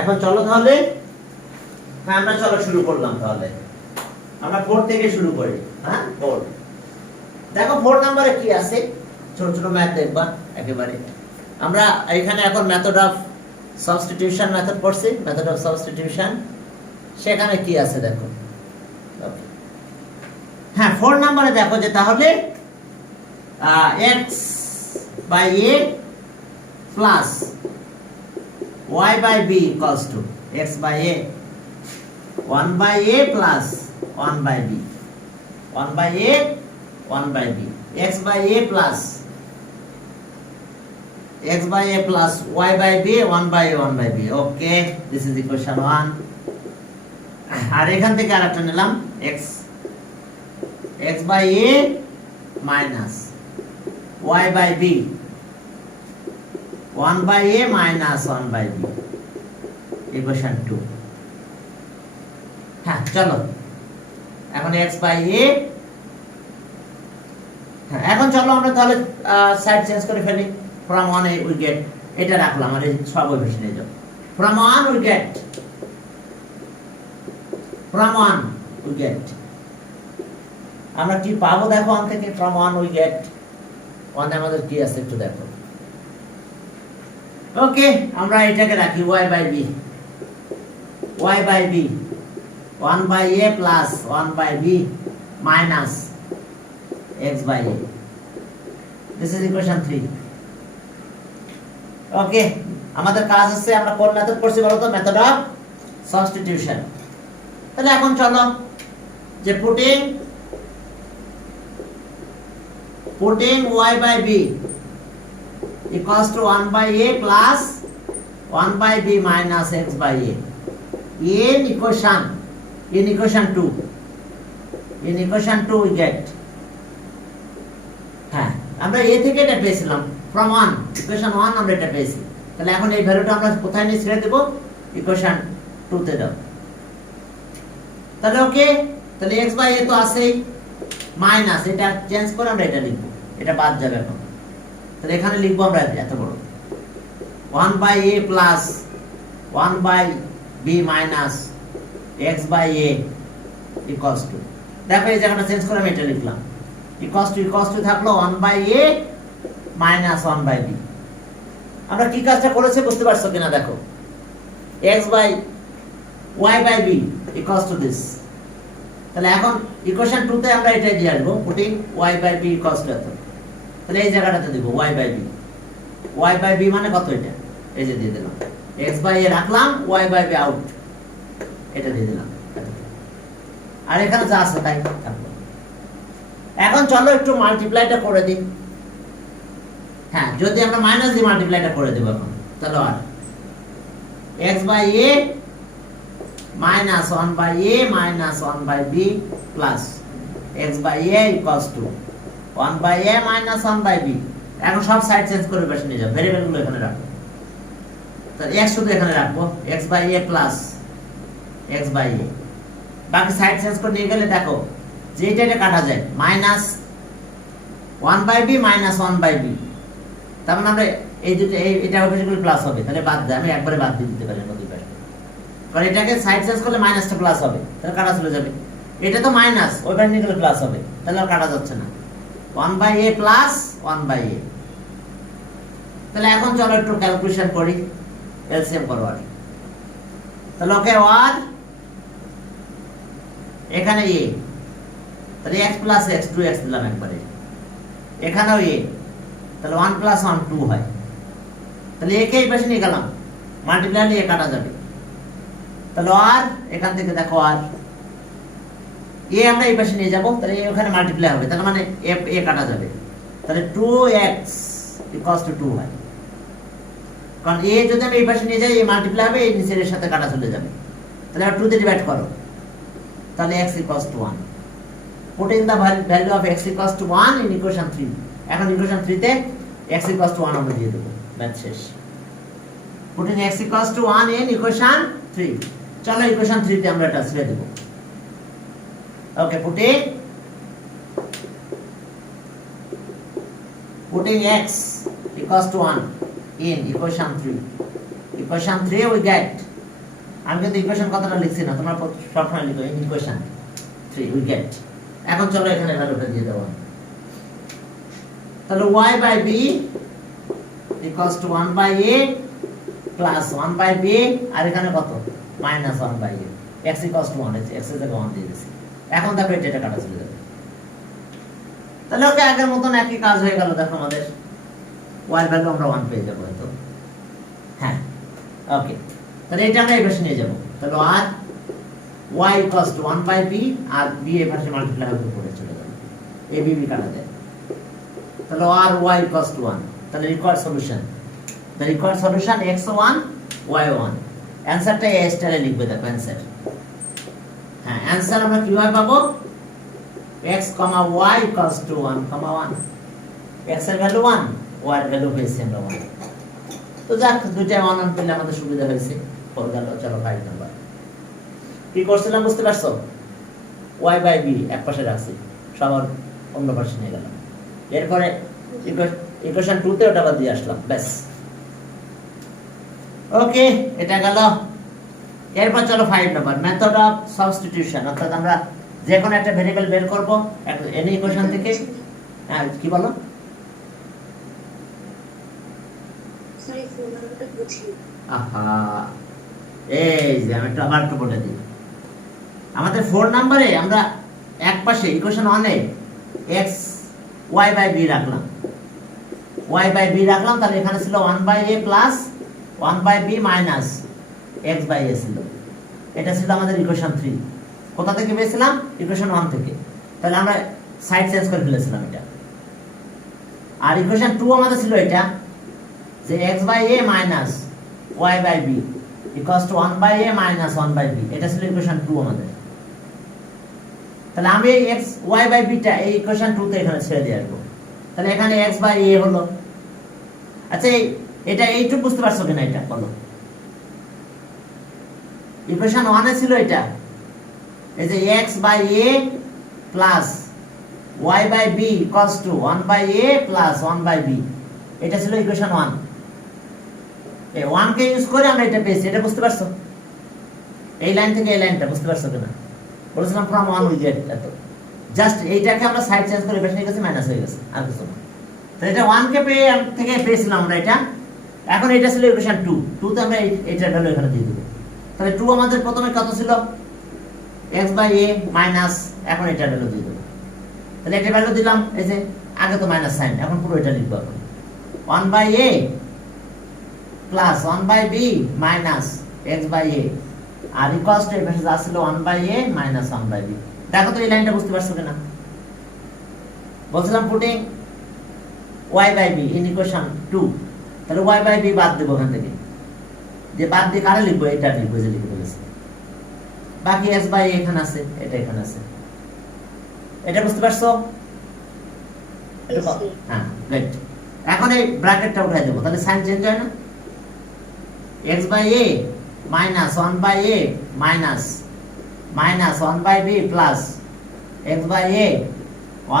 এখন চলো তাহলে, হ্যাঁ আমরা চলো শুরু করলাম তাহলে। আমরা 4 থেকে শুরু করি। হ্যাঁ 4 দেখো 4 নম্বরে কি আছে, ছোট ছোট ম্যাথ দেখবা একেবারে। আমরা এখানে এখন মেথড অফ সাবস্টিটিউশন মেথড পড়ছি, মেথড অফ সাবস্টিটিউশন। সেখানে কি আছে দেখো। হ্যাঁ 4 নম্বরে দেখো যে তাহলে x by a plus y by b equals to x by a 1 by a plus 1 by b 1 by a 1 by b x by a plus y by b 1 by a 1 by b. Okay, this is equation 1. আর এখান থেকে আরেকটা নিলাম x by a minus y by b 1 by a minus 1 by b equation 2. হ্যাঁ চলো এখন x by a, হ্যাঁ এখন চলো আমরা তাহলে সাইড চেঞ্জ করে ফেলি। from 1 we get, এটা রাখলাম আর এই সব ওই পাশে নিয়ে যাও। from 1 we get আমরা কি পাবো দেখো 1 থেকে। from 1 we get 1 আমাদের কি আছে একটু দেখো। ওকে আমরা এটাকে রাখি y by b 1 by a plus 1 by b minus x by a. This is equation 3. ওকে আমাদের কাজ আছে, আমরা কোন মেথড পড়ছি বলো তো, মেথড অফ সাবস্টিটিউশন। তাহলে এখন চলো যে putting y by b equals to 1 by a plus 1 by b minus x by a in equation 2 we get, হ্যাঁ আমরা a থেকে এটা পেয়েছিলাম from 1 equation 1 আমরা এটা পেয়েছি। তাহলে এখন এই ভ্যালুটা আমরা কোথায় নিয়ে ছেড়ে দেব, ইকুয়েশন 2 তে দাও। তাহলে ওকে, তাহলে x by a তো আছেই, মাইনাস এটা চেঞ্জ করে আমরা এটা লিখব, এটা বাদ যাবে এখন। তাহলে এখানে লিখব আমরা এত বড় 1 by a plus 1 by b minus x by a equals to, দেখো এই জায়গাটা চেঞ্জ করে আমি এটা লিখলাম, equals to থাকলো 1 by a minus 1 by b। আমরা কি কাজটা করেছে বুঝতে পারছো কিনা দেখো, x by y by b equals to this। তাহলে এখন ইকুয়েশন 2 তে আমরা এটাই দিয়ে আসবো, putting y by b equals to এত। তাহলে এই জায়গাটাতে দেব y by b মানে কত, এটা এই যে দিয়ে দিলাম, x by a রাখলাম, y by b আউট, এটা দিয়ে দিলাম। আর এখানে যা আছে তাই থাকলো। এখন চলো একটু মাল্টিপ্লাইটা করে দিই। হ্যাঁ যদি আমরা মাইনাস দিয়ে মাল্টিপ্লাইটা করে দেব এখন, তাহলে আর x by a minus 1 by a minus 1 by b plus x by a equals to 1 by a minus 1 by b। এখন সব সাইড চেঞ্জ করে বসে নিয়ে যাও, ভেরিয়েবল গুলো এখানে রাখো। তাহলে x শুধু এখানে রাখবো, x by a plus x by a, বাকি সাইড চেঞ্জ করে নিয়ে গেলে দেখো যে এটা কাটা যায়, minus 1 by b minus 1 by b। তার মানে আমরা এই দুটো এটা অবশ্যই প্লাস হবে, তাহলে বাদ দেয়, আমি একবারে বাদ দিয়ে দিতে পারি দুই পাশে, কারণ এটাকে সাইড চেঞ্জ করলে মাইনাসটা প্লাস হবে, তাহলে কাটা চলে যাবে। এটা তো মাইনাস, ওই পাশে নিয়ে গেলে প্লাস হবে, তাহলে আর কাটা যাচ্ছে না। 1 by a plus 1 by a। তাহলে এখন চলো একটু ক্যালকুলেশন করি, এলসিএম করব। তাহলে ওকে আর এখানে a, তাহলে x plus x 2x দিলাম একবারে, এখানেও a, তাহলে 1 plus 1 2 হয়। তাহলে a কে এই পাশে নিয়ে গেলাম, মাল্টিপ্লাই নিয়ে কাটা যাবে। তাহলে আর এখান থেকে দেখো আর a আমরা এই পাশে নিয়ে যাব, তাহলে a ওখানে মাল্টিপ্লাই হবে, তার মানে a কাটা যাবে। তাহলে 2x equals to 2 হয়, কারণ a যদি আমি এই পাশে নিয়ে যাই, a মাল্টিপ্লাই হবে, এই নিচের এর সাথে কাটা চলে যাবে। তাহলে আর 2 দিয়ে ডিভাইড করো, তাহলে x equals to 1। Putting the value of x equals to 1 in equation 3। এখন ইকুয়েশন 3 তে x equals to 1 আমরা দিয়ে দেব, ম্যাথ শেষ। Putting x equals to 1 in equation 3। চলো ইকুয়েশন 3 তে আমরা এটা ছেড়ে দেব। ওকে, putting x equals to 1 in equation 3 we get আমি কিন্তু ইকুয়েশন কথাটা লিখছি না, তোমরা সবসময় লিখো ইকুয়েশন 3 উই গেট। এখন চলো এখানে ভ্যালুটা দিয়ে দেব। তাহলে y by b equals to 1 by a plus 1 by b, আর এখানে কত minus 1 by a, x equals to 1, x এর জায়গায় 1 দিয়ে দিছি। এখন দেখো এটা কাটা চলে যাবে। তাহলে ওকে আগের মতন একই কাজ হয়ে গেল। দেখো আমাদের y এর ভ্যালু আমরা 1 পেয়ে যাবো হয়তো। হ্যাঁ ওকে, তাহলে এটা আমরা এই পাশে নিয়ে যাব। তাহলে আর y equals to 1 by b, আর b এর পাশে মাল্টিপ্লাই হবে করে চলে যাবে, a b b কাটা যায়। তাহলে আর y ইকুয়ালস টু 1। তাহলে required solution, the required solution x1 y1। অ্যানসারটা এই স্টাইলে লিখবে। দেখো অ্যানসার, হ্যাঁ অ্যানসার আমরা কিভাবে পাবো, x, y equals to 1, 1। x এর ভ্যালু 1, y এর ভ্যালু পেয়েছি আমরা 1। তো যাক, দুইটা 1 1 পেলে আমাদের সুবিধা হয়েছে। পর গেল, চলো 5 নাম্বার। কি করছিলাম বুঝতে পারছো? y বাই b এক পাশে রাখছি, সবার অন্য পাশে নিয়ে গেলাম। এরপরে ইকুয়েশন 2 তে ওটা বাদ দিয়ে আসলাম, ব্যাস। ওকে, এটা গেল। এরপর চলো 5 নাম্বার, মেথড অফ সাবস্টিটিউশন। অর্থাৎ আমরা যে কোনো একটা ভেরিয়েবল বের করব এনি ইকুয়েশন থেকে। হ্যাঁ কি বলো? আহা, এই যে আমি আবার একটু বলে দিই। আমাদের 4 নম্বরে আমরা এক পাশে ইকুয়েশন 1 এ x y বাই b রাখলাম, y বাই b রাখলাম। তাহলে এখানে ছিল 1 by a plus 1 by b minus x by a ছিল। এটা ছিল আমাদের ইকুয়েশন 3। কোথা থেকে পেয়েছিলাম? ইকুয়েশন 1 থেকে। তাহলে আমরা সাইড চেঞ্জ করে ফেলেছিলাম এটা। আর ইকুয়েশন 2 আমাদের ছিল এটা, যে x by a minus y by b equals to 1 by a minus 1 by b। এটা ছিল ইকুয়েশন 2 আমাদের। তাহলে আমি এই x y বাই b টা এই ইকুয়েশন 2 তে এখানে ছেড়ে দিয়ে আসবো। তাহলে এখানে x বাই a হলো। আচ্ছা এটা এইটুকু বুঝতে পারছো কিনা এটা বলো? ইকুয়েশন 1 এ ছিল এটা, এই যে x by a plus y by b equals to 1 by a plus 1 by b। এটা ছিল ইকুয়েশন 1। এই 1 কে ইউজ করে আমরা এটা পেয়েছি। এটা বুঝতে পারছো? এই লাইন থেকে এই লাইনটা বুঝতে পারছো কিনা? বলেছিলাম ফ্রম 1 উই গেট এত। জাস্ট এইটাকে আমরা সাইড চেঞ্জ করে বেশি নিয়ে গেছি, মাইনাস হয়ে গেছে, আর কিছু না। তো এটা 1 কে থেকে পেয়েছিলাম আমরা এটা। এখন এটা ছিল ইকুয়েশন 2। 2 তে আমরা এইটার ভ্যালু এখানে দিয়ে দেব। তাহলে 2 আমাদের প্রথমে কত ছিল? x বাই a মাইনাস, এখন এটার ভ্যালু দিয়ে দেব। তাহলে এটা ভ্যালু দিলাম, এই যে আগে তো মাইনাস সাইন, এখন পুরো এটা লিখব। এখন 1 by a plus 1 by b minus x by a, আর ইকুয়ালস টু এর পাশে যা ছিল 1 by a minus 1 by b। দেখো তো এই লাইনটা বুঝতে পারছো কিনা? বলছিলাম putting y by b in equation 2। তাহলে y বাই b বাদ দেব ওখান থেকে, যে বাদ দিয়ে কারে লিখবো? এটা লিখবো যে লিখে বলেছে। বাকি x বাই a এখানে আছে, এটা এখানে আছে। এটা বুঝতে পারছো? হ্যাঁ গুড। এখন এই ব্র্যাকেটটা উঠাই দেব, তাহলে সাইন চেঞ্জ হয় না? x by a minus 1 by a minus 1 by b plus x by a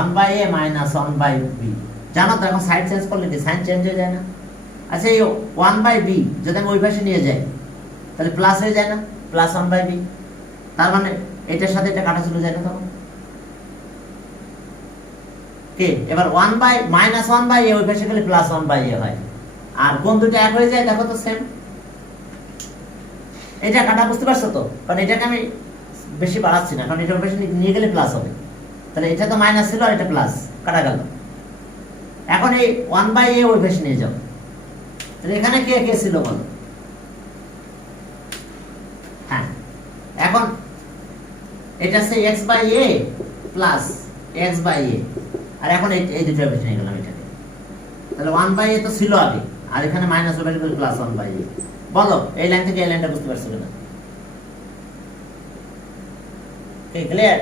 1 by a minus 1 by b। জানো তো এখন সাইড চেঞ্জ করলে কি সাইন চেঞ্জ হয়ে যায় না? আচ্ছা এই 1 বাই b যদি আমি ওই পাশে নিয়ে যাই তাহলে প্লাস হয়ে যায় না? Plus 1 by b। তার মানে এটার সাথে এটা কাটা চলে যায় না তখন? কি এবার 1 বাই মাইনাস 1 বাই a ওই পাশে গেলে প্লাস 1 বাই a হয়, আর কোন দুটো এক হয়ে যায় দেখো তো সেম। এটা কাটা বুঝতে পারছো তো? কারণ এটাকে আমি বেশি বাড়াচ্ছি না, কারণ এটা ওই পাশে নিয়ে গেলে প্লাস হবে। তাহলে এটা তো মাইনাস ছিল আর এটা প্লাস, কাটা গেল। এখন এই 1 বাই a ওই পাশে নিয়ে যাও। তাহলে এখানে কে কে ছিল বলো? হ্যাঁ এখন এটা আছে x by a plus x by a, আর এখন এই দুটো বেশি নিয়ে গেলাম এটাকে। তাহলে 1 বাই a তো ছিল আগে, আর এখানে মাইনাস হবে প্লাস 1 বাই a। বলো এই লাইন থেকে এই লাইনটা বুঝতে পারছো কিনা? কি ক্লিয়ার?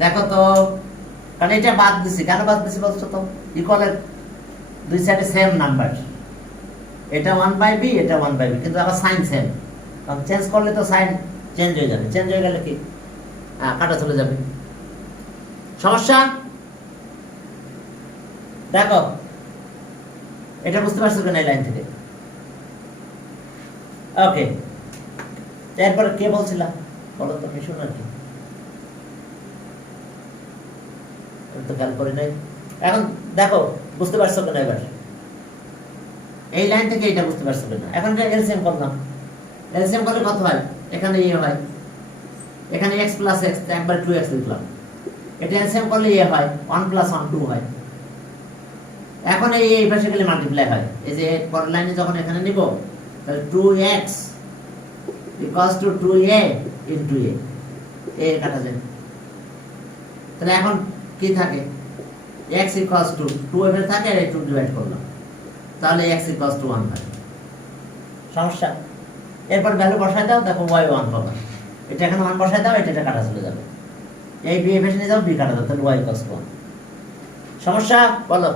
দেখো তো, কারণ এটা বাদ দিছি। কেন বাদ দিছি বলছো তো? ইকুয়ালের দুই সাইডে সেম নাম্বার, এটা 1 বাই b, এটা 1 বাই b, কিন্তু আবার সাইন সেম। কারণ চেঞ্জ করলে তো সাইন চেঞ্জ হয়ে যাবে। চেঞ্জ হয়ে গেলে কি কাটা চলে যাবে। সমস্যা? দেখো এটা বুঝতে পারছো কিনা এই লাইন থেকে? ওকে এরপরে কে বলছিলাম বলো তো, মিশু নাকি? আমি তো খেয়াল করি নাই। এখন দেখো বুঝতে পারছো কিনা এবার? এই লাইন থেকে এটা বুঝতে পারছো কিনা? এখন এটা এলসিএম করলাম, এলসিএম করলে কত হয়? এখানে এ হয়, এখানে x প্লাস x, একবার 2x লিখলাম। এটা এলসিএম করলে এ হয়, 1 প্লাস 1 2 হয়। এখন এই পাশে গেলে মাল্টিপ্লাই হয়। এই যে পরের লাইনে যখন এখানে নিব, তাহলে 2x equals to 2a into a, a কাটা যায়। তাহলে এখন কি থাকে? x equals to 2 এর থাকে, আর 2 ডিভাইড করলাম, তাহলে x equals to 1 হয়। সমস্যা? এরপর ভ্যালু বসায় দাও, দেখো y 1 পাবে। এটা এখানে 1 বসায় দাও, এটা কাটা চলে যাবে। এই b এর পাশে নিয়ে যাও, b কাটা দাও, তাহলে y equals to 1। সমস্যা? বলো,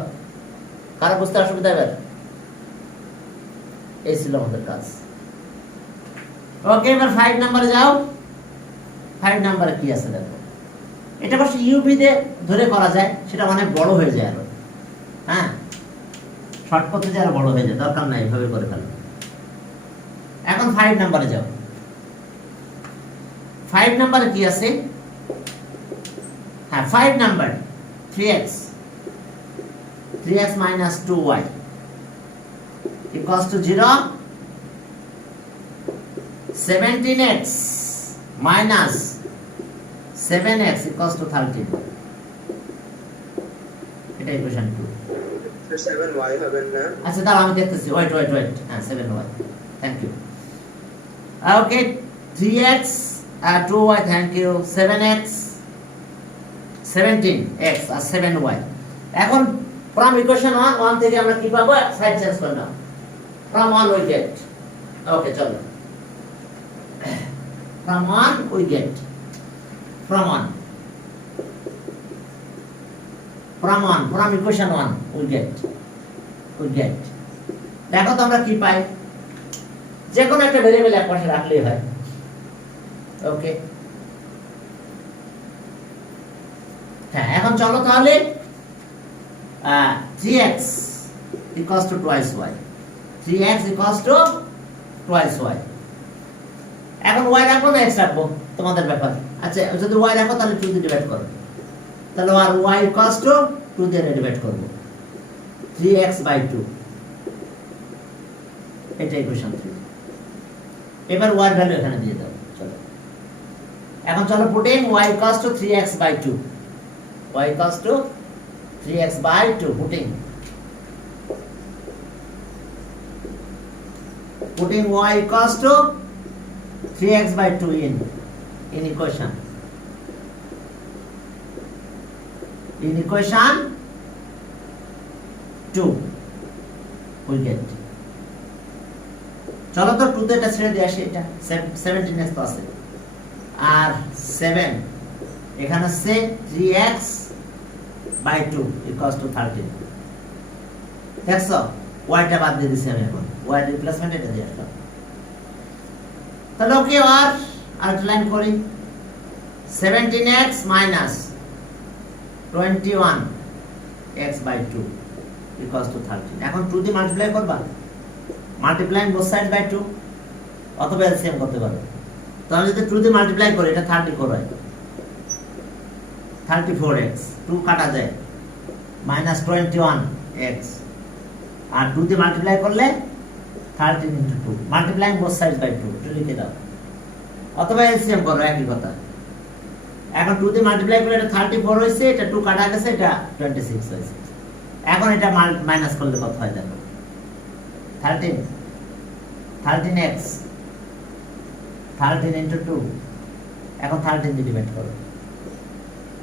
কারো বুঝতে অসুবিধা হবে? এই ছিল আমাদের কাজ। ওকে, এবার 5 নম্বরে যাও। 5 নম্বরে কি আছে দেখো। এটা অবশ্য ইউপি দিয়ে ধরে করা যায়, সেটা অনেক বড় হয়ে যায় আরো। হ্যাঁ, শর্ট করতে যায় আরো বড় হয়ে যায়, দরকার নাই, এভাবে করে ফেলো। এখন 5 নম্বরে যাও। 5 নম্বরে কি আছে? হ্যাঁ, 5 number 3x minus 2y equals to 0. 17x minus 7x equals to 13. এটা ইকুয়েশন 2। 7y হবে না? আচ্ছা দাঁড়াও, আমি দেখতেছি। ওয়েট। হ্যাঁ, 7y। Thank you. Okay, 3x আর 2y, thank you. 7x 17x আর 7y। এখন from equation 1 থেকে আমরা কি পাবো? সাইড চেঞ্জ করে নাও। from 1 we get, ওকে চলো, from 1 we get, from equation 1 we get। দেখো তো আমরা কি পাই? যে কোনো একটা ভেরিয়েবল এক পাশে রাখলেই হয়। ওকে, হ্যাঁ, এখন চলো তাহলে 3x equals to twice y, 3x equals to twice y। এখন y রাখবো না x রাখবো, তোমাদের ব্যাপার। আচ্ছা, যদি y রাখো তাহলে 2 দিয়ে ডিভাইড করো, তাহলে আর y equals to 2 দিয়ে ডিভাইড করব, 3x by 2। এটা ইকুয়েশন 3। এবার y এর ভ্যালু এখানে দিয়ে দাও। চলো, এখন চলো putting y equals to 3x by 2, y equals to 3x by 2, putting y equals to 3x by 2 in equation 2 we get। চলো তো 2 তে এটা ছেড়ে দিয়ে আসি। এটা 17x তো আছে, আর 7 এখানে আছে 3x by 2 equals to 13। দেখছো, y টা বাদ দিয়ে দিছি আমি, এখন y রিপ্লেসমেন্ট এটা দিয়ে আসলাম। তাহলে ওকে, আর আউটলাইন করি। 17x minus 21x by 2 equals to 13। এখন 2 দিয়ে মাল্টিপ্লাই করবা, মাল্টিপ্লাইং বোথ সাইড বাই 2, অথবা এলসিএম করতে পারো। তো আমি যদি 2 দিয়ে মাল্টিপ্লাই করি, এটা 34 হয়, 34x, 2 কাটা যায়, minus 21x, আর 2 দিয়ে মাল্টিপ্লাই করলে 13 into 2, multiplying both side by 2, একটু লিখে দাও, অথবা এলসিএম করো, একই কথা। এখন 2 দিয়ে মাল্টিপ্লাই করলে এটা 34 হয়েছে, এটা 2 কাটা গেছে, এটা 26 হয়েছে। এখন এটা মাইনাস করলে কত হয় দেখো, 13x 13 into 2, এখন 13 দিয়ে ডিভাইড করো।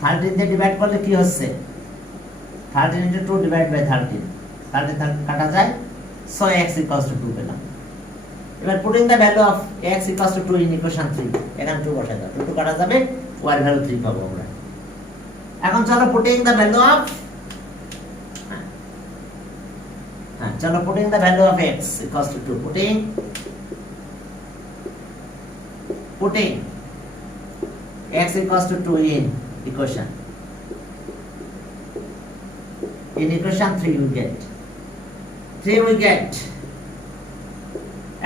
13 দিয়ে ডিভাইড করলে কি হচ্ছে? 13 into 2 ডিভাইড বাই 13, 13 কাটা যায়, so x equals to 2 পেলাম। এবার putting the value of x equals to 2 in equation 3, এখানে 2 বসাই দাও, 2 কাটা যাবে, y এর ভ্যালু 3 পাবো আমরা। এখন চলো পুটিং দ্য ভ্যালু অফ চলো putting the value of x equals to 2, putting x equals to 2 in equation 3 we get 3 we get।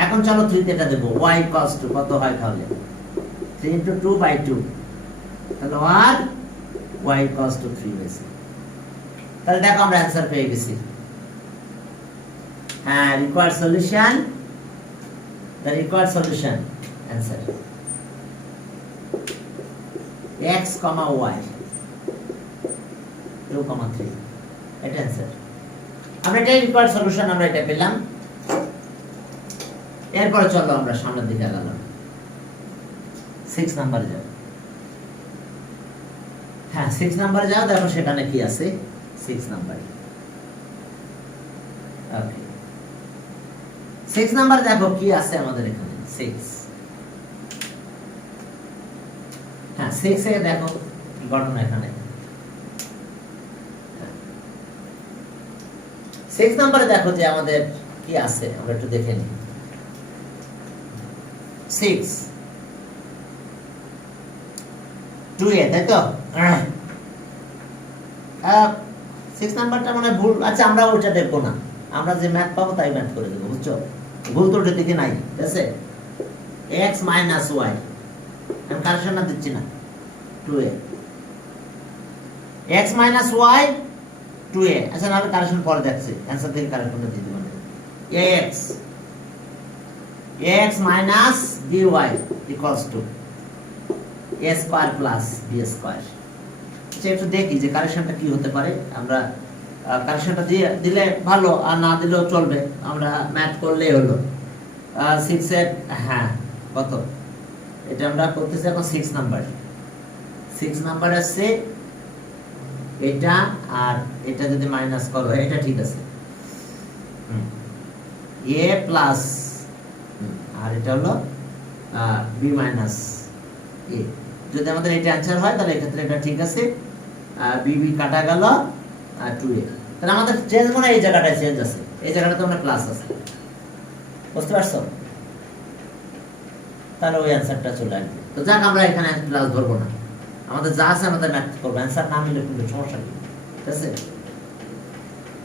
এখন চলো 3 তে এটা দেব y cos 2 কত হয় তাহলে 3 into 2/2 তাহলে আর y cos 3 হয়েছে। তাহলে দেখো আমরা অ্যানসার পেয়ে গেছি। হ্যাঁ, required solution, the required solution answer x, y 2, 3 এটা অ্যানসার। আমরা এটা রিকোয়ার্ড সলিউশন আমরা এটা পেলাম। এরপর চলো আমরা সামনের দিকে আগালাম। 6 নাম্বারে যাও। হ্যাঁ, 6 নাম্বারে যাও, দেখো সেখানে কি আছে 6 নাম্বারে। ওকে, 6 নাম্বার দেখো কি আছে আমাদের এখানে 6। হ্যাঁ, 6 এ দেখো কি ঘটনা এখানে। 6 নাম্বারে দেখো যে আমাদের কি আছে, আমরা একটু দেখে নিই। 6 2a, তাই তো? 6 নাম্বারটা মানে ভুল। আচ্ছা, আমরা ওইটা দেখবো না, আমরা যে ম্যাথ পাবো তাই ম্যাথ করে দেবো, বুঝছো? ভুল তো ওটা দিকে নাই, ঠিক আছে? x - y আমি কারেকশন না দিচ্ছি না, 2a x - y 2a। আচ্ছা, না আমি কারেকশন পরে দেখছি, অ্যানসার থেকে কারেকশনটা দিয়ে দিব। ax minus by equals to a square plus b square। আচ্ছা, একটু দেখি যে কারেকশনটা কি হতে পারে। আমরা কারেকশনটা দিলে ভালো, আর না দিলেও চলবে, আমরা ম্যাথ করলেই হলো। 6 এর হ্যাঁ কত, এটা আমরা করতেছি এখন 6 নাম্বার। 6 নাম্বার আছে এটা, আর এটা যদি মাইনাস করো এটা ঠিক আছে, a প্লাস, আর এটা হলো b মাইনাস a। যদি আমাদের এটা অ্যানসার হয় তাহলে এক্ষেত্রে এটা ঠিক আছে, b কাটা গেল, আর 2a। তাহলে আমাদের চেঞ্জ মানে এই জায়গাটায় চেঞ্জ আছে, এই জায়গাটাতে আমরা প্লাস আছে, বুঝতে পারছো? তাহলে ওই অ্যানসারটা চলে আসবে। তো যাক, আমরা এখানে প্লাস ধরবো না, আমাদের যা আছে আমাদের ম্যাথ করবো, অ্যানসার না মিলে কিন্তু সমস্যা নেই, ঠিক আছে?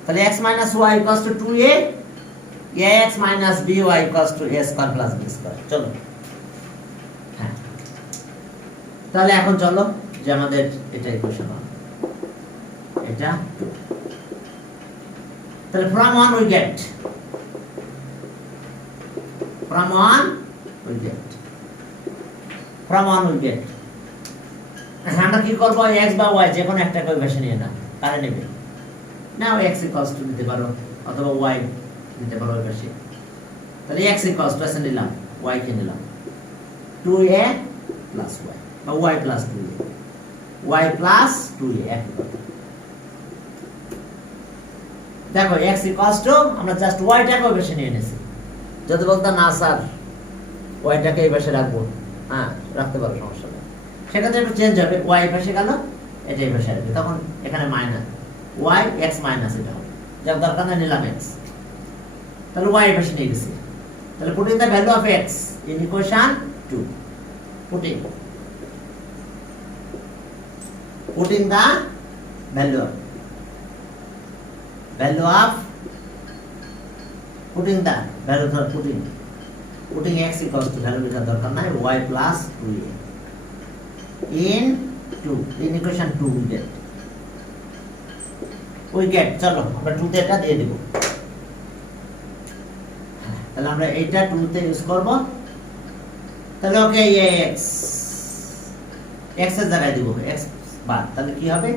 তাহলে x - y equals to 2a, ax minus by equals to a square plus b square। চলো, হ্যাঁ, তাহলে এখন চলো যে আমাদের এটা ইকুয়েশন হবে, এটা 2। তাহলে from 1 we get আমরা কি করবো, x বা y যে কোনো একটা কই বেছে নিয়ে না, কারে নেবে নাও, x equals to নিতে পারো, অথবা y নিতে পারো ওই পাশে। তাহলে x equals to আছে নিলাম, y কে নিলাম 2a plus y বা y plus 2a, y plus 2a একই কথা। দেখো x equals to আমরা জাস্ট y টাকে ওই পাশে নিয়ে নিয়েছি। যদি বলতো না স্যার y টাকে এই পাশে রাখবো, হ্যাঁ রাখতে পারো, সমস্যা নেই। সেক্ষেত্রে একটু চেঞ্জ হবে, y এই পাশে গেল, এটা এই পাশে আসবে, তখন এখানে মাইনাস y x মাইনাস এটা হবে, যার দরকার নেই নিলাম x। তাহলে y এর পাশে নিয়ে গেছি। তাহলে putting the value of x in equation 2, putting the value of putting x equals to value লেখার দরকার নাই, y plus 2a in equation 2 we get চলো আমরা 2 তে এটা দিয়ে দেব। তাহলে আমরা এইটা 2 তে ইউজ করব। তাহলে ওকে, x এর জায়গায় দিব x বাদ, তাহলে কি হবে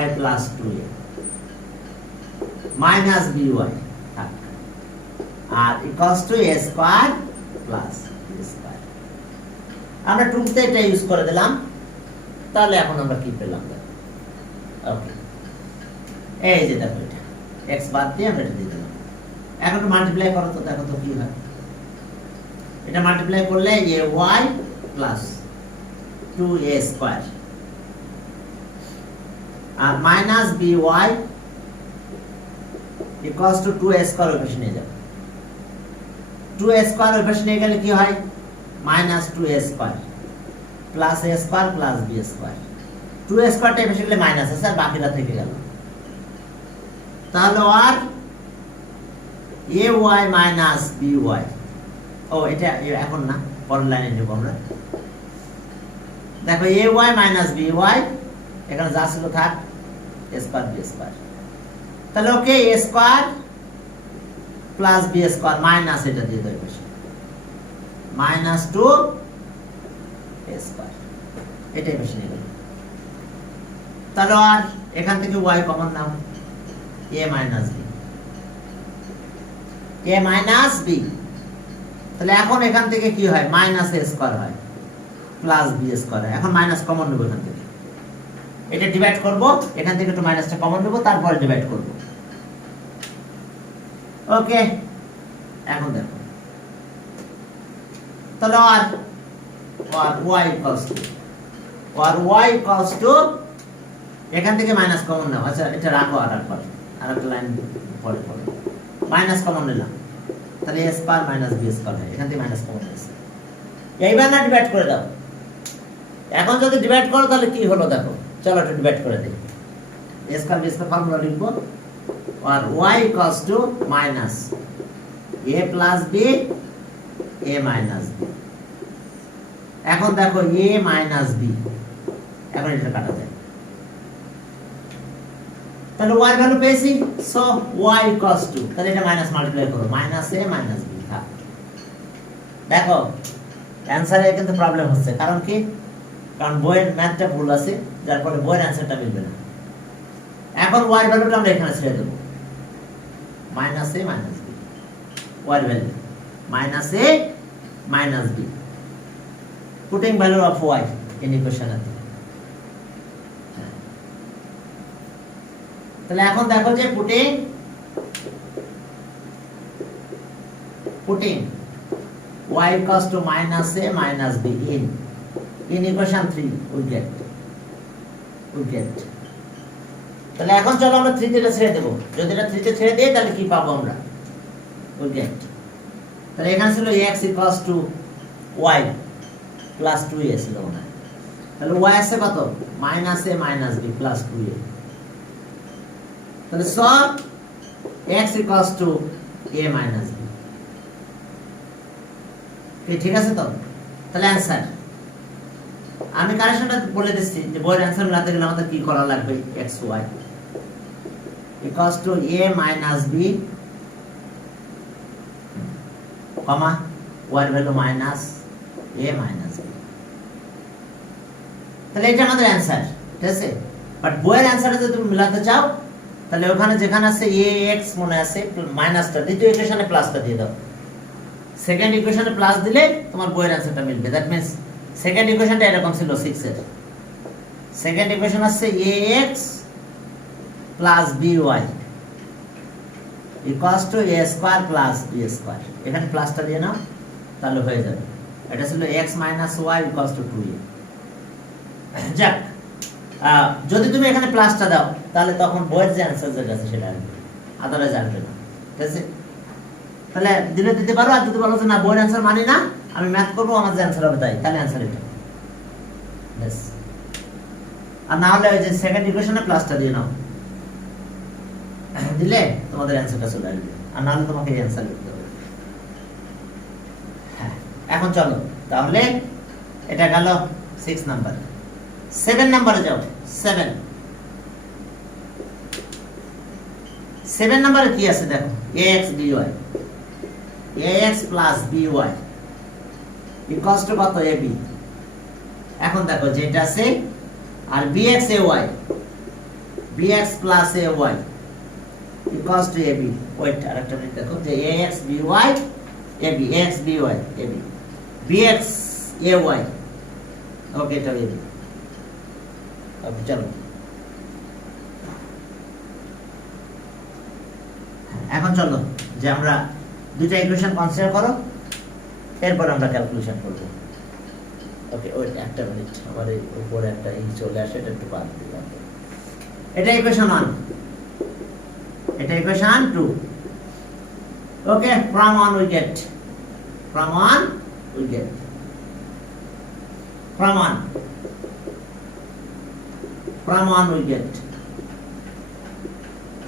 y plus 2a minus by R equals to a square plus b square। আমরা 2 তে এটা ইউজ করে দিলাম। তাহলে এখন আমরা কি পেলাম, ওকে, এই যে দেখো এটা x বাদ দিয়ে আমরা এটা দিয়ে দিলাম। এখন মাল্টিপ্লাই করো তো, দেখো তো কি হয়। এটা মাল্টিপ্লাই করলে ay plus 2a square R minus by equals to 2a square ওই পাশে নিয়ে যাবে। 2a square ওই পাশে নিয়ে গেলে কি হয়, minus 2a square plus a square plus b square। 2a square টা এই পাশে গেলে মাইনাস আছে, আর বাকিটা থেকে গেল। তাহলে আর ay minus by ও এটা এখন না, পরের লাইনে নেব আমরা। দেখো a y minus b y, এখানে যা ছিল থাক, এ স্কোয়ার বি স্কোয়ার। তাহলে okay a square plus b square minus এটা দিয়ে দেবে মাইনাস টু এ স্কোয়ার, এটাই বেশি নেবে। তাহলে আর এখান থেকে ওয়াই কমন নাও, এ মাইনাস বি, এ মাইনাস বি। তাহলে এখন এখান থেকে কি হয়, মাইনাস এ স্কোয়ার হয় প্লাস বি স্কোয়ার হয়। এখন মাইনাস কমন নেবো এখান থেকে, এটা ডিভাইড করব, এখান থেকে একটু মাইনাসটা কমন নেবো, তারপরে ডিভাইড করব। ওকে, এখন দেখো তাহলে আর y equals two y equals two, এখান থেকে মাইনাস কমন নাও। আচ্ছা এটা রাখো, আরেকটা লাইন পরে পড়ো। মাইনাস কমন নিলাম, তাহলে a square minus b square হয়, এখান থেকে মাইনাস কমন নিয়েছে। এইবার না ডিভাইড করে দাও। এখন যদি ডিভাইড করো তাহলে কি হলো দেখো, চলো একটু ডিভাইড করে দিই। a square b square formula লিখবো, আর y equals two minus a plus b a minus b। এখন দেখো a মাইনাস b, এখন এটা কাটা যায়। তাহলে y ভ্যালু পেয়েছি, সো y ইকুয়ালস টু, তাহলে এটা মাইনাস মাল্টিপ্লাই করো, মাইনাস a মাইনাস b। দেখো অ্যানসারে কিন্তু প্রবলেম হচ্ছে, কারণ কি, কারণ বইয়ের ম্যাথটা ভুল আছে, যার ফলে বইয়ের অ্যানসারটা মিলবে না। এখন y ভ্যালুটা আমরা এখানে ছেড়ে দেব, minus a minus b, y value minus a minus b, putting value of y in equation at. তাহলে এখন দেখো যে putting y equals to minus a minus b in equation 3 we get তাহলে এখন চলো আমরা 3 তে ছেড়ে দেব। যদি এটা 3 তে ছেড়ে দেই তাহলে কি পাবো আমরা, we get। তাহলে এখানে ছিল x equals to y plus 2a ছিল না, তাহলে y আছে কত, minus a minus b plus 2a। তাহলে সব x equals to a minus b, ঠিক আছে তো? তাহলে অ্যানসার আমি কারেকশনটা বলে দিচ্ছি, যে বইয়ের অ্যানসার মিলাতে গেলে আমাদের কি করা লাগবে, xy equals to a minus b comma y value minus a minus b। তাহলে এটা আমাদের অ্যানসার, ঠিক আছে? বাট বইয়ের অ্যানসারে যদি তুমি মিলাতে চাও তাহলে ওখানে যেখানে আছে ax মনে আছে মাইনাসটা, দ্বিতীয় ইকুয়েশনে প্লাসটা দিয়ে দাও। সেকেন্ড ইকুয়েশনে প্লাস দিলে তোমার বইয়ের অ্যানসারটা মিলবে। দ্যাট মিন্স সেকেন্ড ইকুয়েশনটা এরকম ছিল 6 এর। সেকেন্ড ইকুয়েশন আছে ax plus by equals to a square plus b square. এখানে প্লাসটা দিয়ে নাও তাহলে হয়ে যাবে। এটা ছিল x minus y equals two 2a। যাক, যদি তুমি এখানে প্লাসটা দাও তাহলে তখন বইয়ের যে অ্যানসার যেটা আছে সেটা আসবে, আদারওয়াইজ আসবে না, ঠিক আছে? তাহলে দিলে দিতে পারো, আর যদি বলো যে না বইয়ের অ্যানসার মানি না, আমি ম্যাথ করবো, আমার যে অ্যানসার হবে তাই, তাহলে অ্যানসার এটা ব্যাস। আর না হলে ওই যে সেকেন্ড ইকুয়েশনে প্লাসটা দিয়ে নাও, দিলে তোমাদের অ্যানসারটা চলে আসবে। আর না হলে তোমাকে এই অ্যানসার লিখতে হবে। হ্যাঁ, এখন চলো তাহলে এটা গেল 6 নাম্বার। 7 নাম্বারে যাও। 7 নাম্বারে কি আছে দেখো, ax by ax plus by equals to কত, ab। এখন দেখো যেটা আছে আর bx plus ay equals to ab। Wait আরেকটা মিনিট দেখো, যে ax by ab, ax by ab, bx ay, ওকে এটা ab। ওকে চলো এখন চলো যে আমরা দুইটা ইকুয়েশন কনসিডার করো, এরপর আমরা ক্যালকুলেশন করব। ওকে ওয়েট একটা মিনিট, আমার এই উপরে একটা ই চলে আসে, এটা একটু বাদ দিলাম। এটা ইকুয়েশন 1, এটা equation 2। Okay, from 1 we get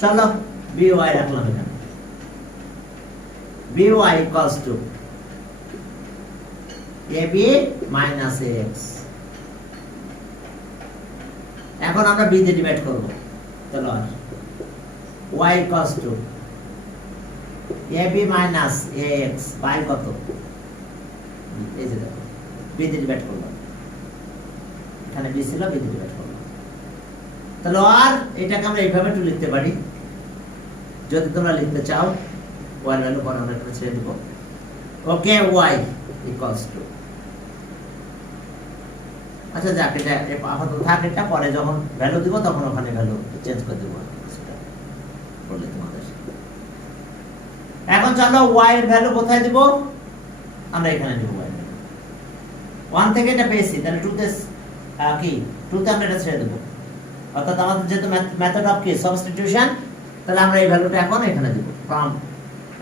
চলো by রাখলাম এখানে, by equals to ab minus ax। এখন আমরা b দিয়ে ডিভাইড করব, চলো আর y cos 2 ab minus ax by কত, এই যে দেখো b দিয়ে ডিভাইড করলাম, এখানে b ছিল, b দিয়ে ডিভাইড করলাম। তাহলে আর এটাকে আমরা এইভাবে একটু লিখতে পারি, যদি তোমরা লিখতে চাও y এর ভ্যালু পরে আমরা এখানে ছেড়ে দেব। ওকে, y ইকুয়ালস টু, আচ্ছা যাক এটা আপাতত থাক, এটা পরে যখন ভ্যালু দিব তখন ওখানে ভ্যালু চেঞ্জ করে দেব সেটা বললে তোমাদের। এখন চলো y এর ভ্যালু কোথায় দিব, আমরা এখানে দেব y এর ভ্যালু। 1 থেকে এটা পেয়েছি, তাহলে 2 তে কি 2 তে আমরা এটা ছেড়ে দেব, অর্থাৎ আমাদের যেহেতু মেথড অফ কি সাবস্টিটিউশন, তাহলে আমরা এই ভ্যালুটা এখন এখানে দেব ফ্রম,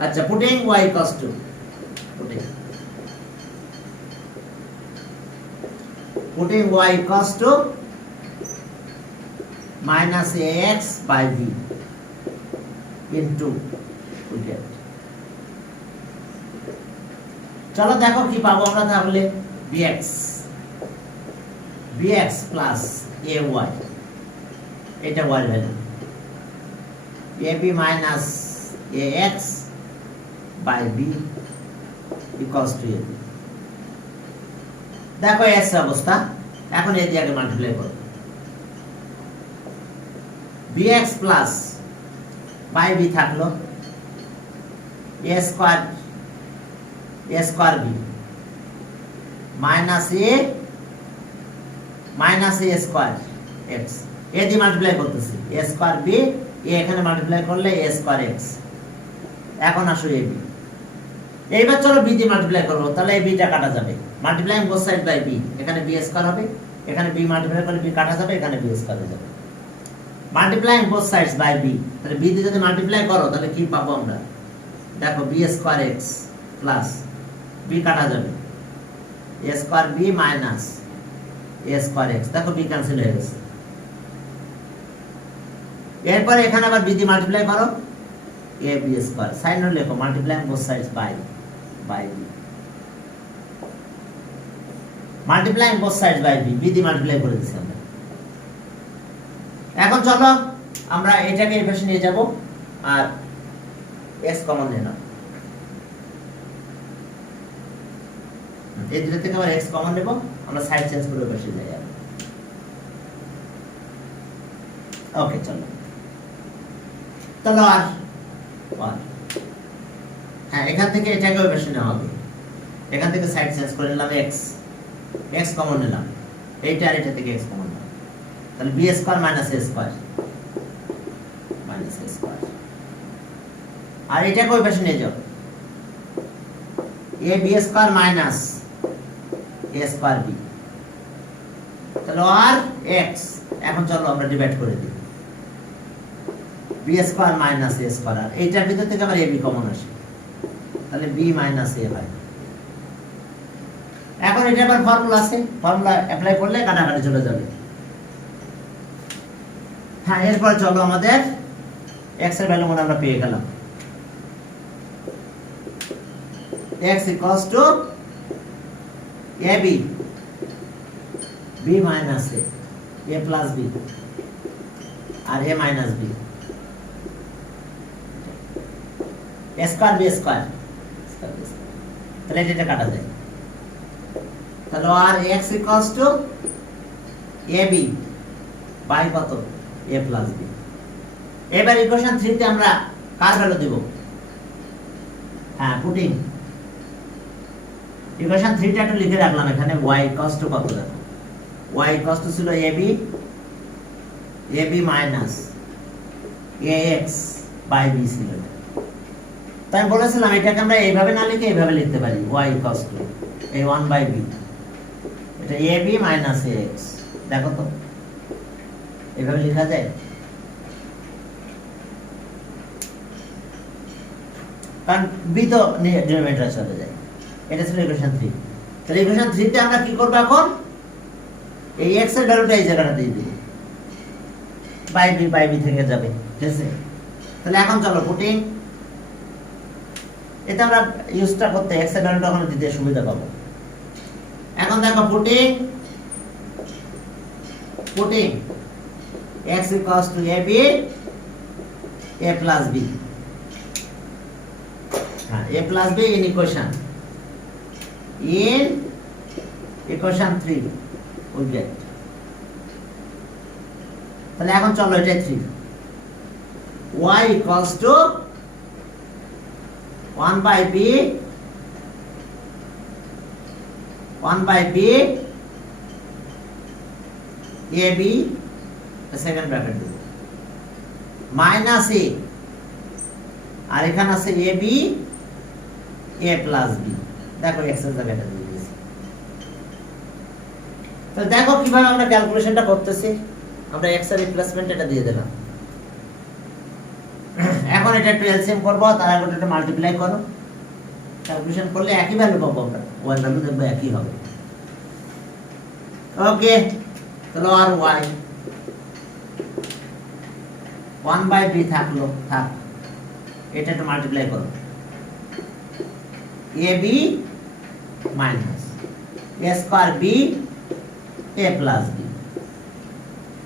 আচ্ছা putting y cos 2, putting y cos 2 minus ax by b into we get, চলো দেখো কি পাবো আমরা, তাহলে bx plus ay, এটা y value, ab minus ax by b equals to ab। দেখো এস অবস্থা, এখন এই দিয়ে আগে মাল্টিপ্লাই করো, bx প্লাস বাই বি থাকলো a square b minus a square x, এ দিয়ে মাল্টিপ্লাই করতেছি, a স্কয়ার b, এ এখানে মাল্টিপ্লাই করলে a স্কয়ার x। এখন আসো a b, এইবার চলো b দিয়ে মাল্টিপ্লাই করব, তাহলে এই b টা কাটা যাবে, multiplying both side by b, এখানে b স্কয়ার হবে, এখানে b মাল্টিপ্লাই করলে b কাটা যাবে, এখানে b স্কয়ার হয়ে যাবে, multiplying both sides by b। তাহলে b দিয়ে যদি মাল্টিপ্লাই করো তাহলে কি পাবো আমরা, দেখো b square x plus b কাটা যাবে, a square b minus a square x, দেখো b ক্যান্সেল হয়ে গেছে। এরপর এখানে আবার b দিয়ে মাল্টিপ্লাই করো, a b square, sign note লেখো, multiplying both sides by b, multiplying both sides by b, b দিয়ে মাল্টিপ্লাই করে দিছি আমরা। এখন চলো আমরা এটাকে এই পাশে নিয়ে যাব আর x কমন নিলাম, এই দুটো থেকে আবার x কমন নেব, আমরা সাইড চেঞ্জ করে ওই পাশে যাই আর। ওকে চলো, তাহলে আর হ্যাঁ এখান থেকে এটাকে ওই পাশে নেওয়া হবে, এখান থেকে সাইড চেঞ্জ করে নিলাম, x কমন নিলাম, এইটা আর এটা থেকে x কমন নিলাম, তাহলে b square minus a square আর এটাকে ওই পাশে নিয়ে যাও, a b square minus a square b, তাহলে আর x। এখন চলো আমরা ডিভাইড করে দিই, b square minus a square, আর এইটার ভিতর থেকে আবার ab কমন আসে, তাহলে b মাইনাস a হয়। এখন এটা আবার ফর্মুলা আছে, ফর্মুলা অ্যাপ্লাই করলে কাটাকাটি চলে যাবে। হ্যাঁ এরপর চলো আমাদের x এর ভ্যালু মনে আমরা পেয়ে গেলাম, x equals to ab b minus a plus b R a minus b, a square b square, তাহলে এটা কাটা যায়, তাহলে আর x equals to ab বাই কত a plus b। এবার ইকুয়েশন 3 তে আমরা কার ভ্যালু দেব, হ্যাঁ পুটিং ইকুয়েশন 3 টা একটু লিখে রাখলাম, এখানে y cos to কত দেখো, y cos to ছিল ab minus ax by b ছিল। তাই আমি বলেছিলাম এটাকে আমরা এইভাবে না লিখে এইভাবে লিখতে পারি, y cos to এই 1 বাই b, এটা ab মাইনাস ax, দেখো তো এইভাবে লেখা যায়, কারণ b তো ডিনোমিনেটরের সাথে যায়, এটা ছিল ইকুয়েশন 3। তাহলে ইকুয়েশন 3 তে আমরা কি করব, এখন এই x এর ভ্যালুটা এই জায়গাটা দিয়ে দেব, বাই b থেকে যাবে, ঠিক আছে। তাহলে এখন চলো পুটিং, এটা আমরা ইউজটা করতে x এর ভ্যালুটা ওখানে দিতে সুবিধা পাবো, এখন দেখো putting x equals to ab a plus b, a plus b in equation 3 we get, তাহলে এখন চলো এটা 3 y equals to 1 by b ab second bracket দেব মাইনাস a, আর এখানে আছে ab a প্লাস b, দেখো x এর জায়গাটা দিয়ে দিয়েছি। তো দেখো কিভাবে আমরা ক্যালকুলেশনটা করতেছি, আমরা x এর রিপ্লেসমেন্ট এটা দিয়ে দিলাম। এখন এটা একটু এলসিএম করব, তার আগে এটা মাল্টিপ্লাই করো, ক্যালকুলেশন করলে একই ভ্যালু পাবো আমরা, y ভ্যালু দেখবো একই হবে। ওকে, তাহলে আর y 1 by b থাকলো, থাক, এটা একটু মাল্টিপ্লাই করো, ab minus a square b a plus b,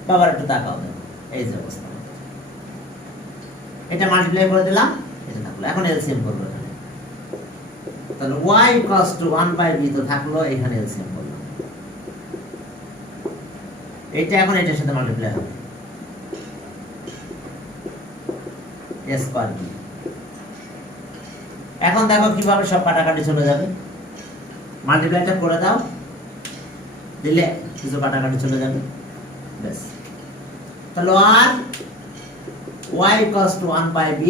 বাবার একটু তাকাও দেখো, এই যে অবস্থা, এটা মাল্টিপ্লাই করে দিলাম, এটা থাকলো। এখন এলসিএম করব এখানে, তাহলে y equals to 1 by b তো থাকলো, এখানে এলসিএম করলাম, এটা এখন এটার সাথে মাল্টিপ্লাই হবে a স্কয়ার b। এখন দেখো কিভাবে সব কাটাকাটি চলে যাবে, মাল্টিপ্লাইটা করে দাও, দিলে কিছু কাটাকাটি চলে যাবে, ব্যাস। তাহলে আর y equals to 1 by b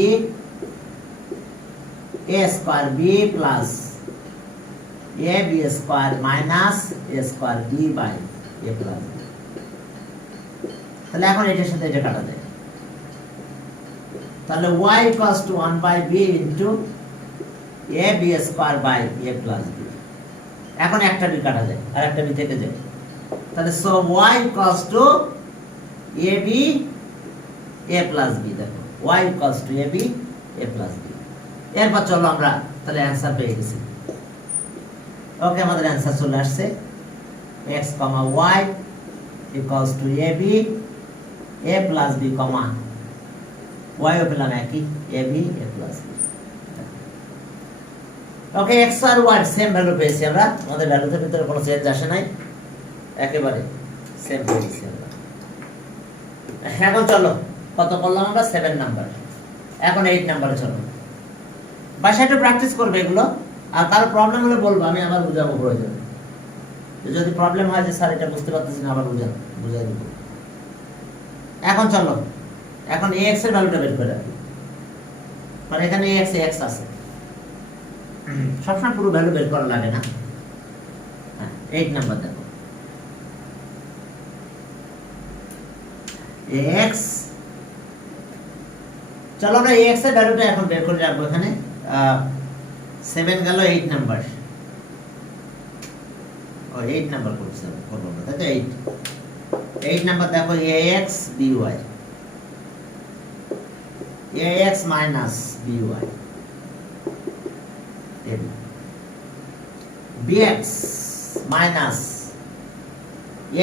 a square b plus a b square minus a square b by a plus b। তাহলে এখন এটার সাথে এটা কাটা যায়, তাহলে y equals to 1 by b into a b square by a plus b। এখন একটা b কাটা যায় আর একটা b থেকে যায়, তাহলে so y equals to a b a plus b, দেখো y equals to ab a plus b। এরপর চলো আমরা তাহলে অ্যানসার পেয়ে গেছি। ওকে, আমাদের অ্যানসার চলে আসছে, x, y equals to ab a plus b, y ও পেলাম একই ab a plus b। ওকে, x আর y সেম ভ্যালু পেয়েছি আমরা, আমাদের ভ্যালুর ভিতরে কোনো চেঞ্জ আসে নাই, একেবারে সেম পেয়েছি আমরা। এখন চলো কত করলাম আমরা, 7 নাম্বার, এখন 8 নাম্বারে চলো, বাসায় একটু প্র্যাকটিস করবে এগুলো, আর কারো প্রবলেম হলে বলবো, আমি আবার বুঝাবো প্রয়োজনে, যদি প্রবলেম হয় যে স্যার এটা বুঝতে পারতেছি না, আবার বুঝাই দেবো। এখন চলো, এখন ax এর ভ্যালুটা বের করে রাখি, কারণ এখানে x আছে, সবসময় পুরো ভ্যালু বের করা লাগে না। 8 নাম্বার দেখো, ax, চলো আমরা ax এর ভ্যালুটা এখন বের করে রাখবো এখানে। 7 গেল, 8 নাম্বার, ও 8 নাম্বার করছে করব আমরা, তাই তো 8 নাম্বার দেখো, ax by ax minus by bx minus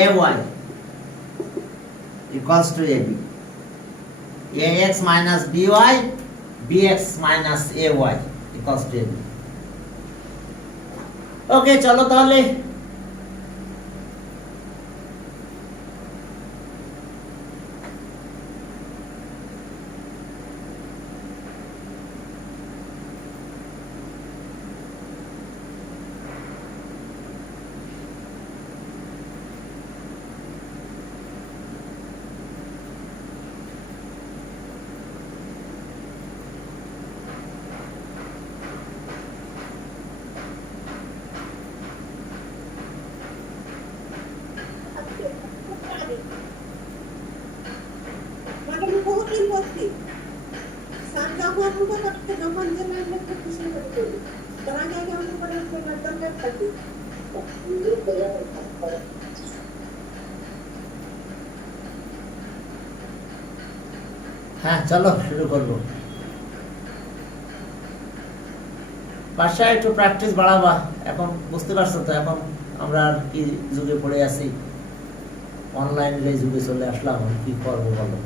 ay equals to ab, ax minus by bx minus ay equals to ab। ওকে, চলো তাহলে হ্যাঁ চলো শুরু করবো। বাসায় একটু প্র্যাকটিস বাড়াবা, এখন বুঝতে পারছো তো, এখন আমরা আর কি যুগে পড়ে আছি, অনলাইনের যুগে চলে আসলাম, কি করবো বলো।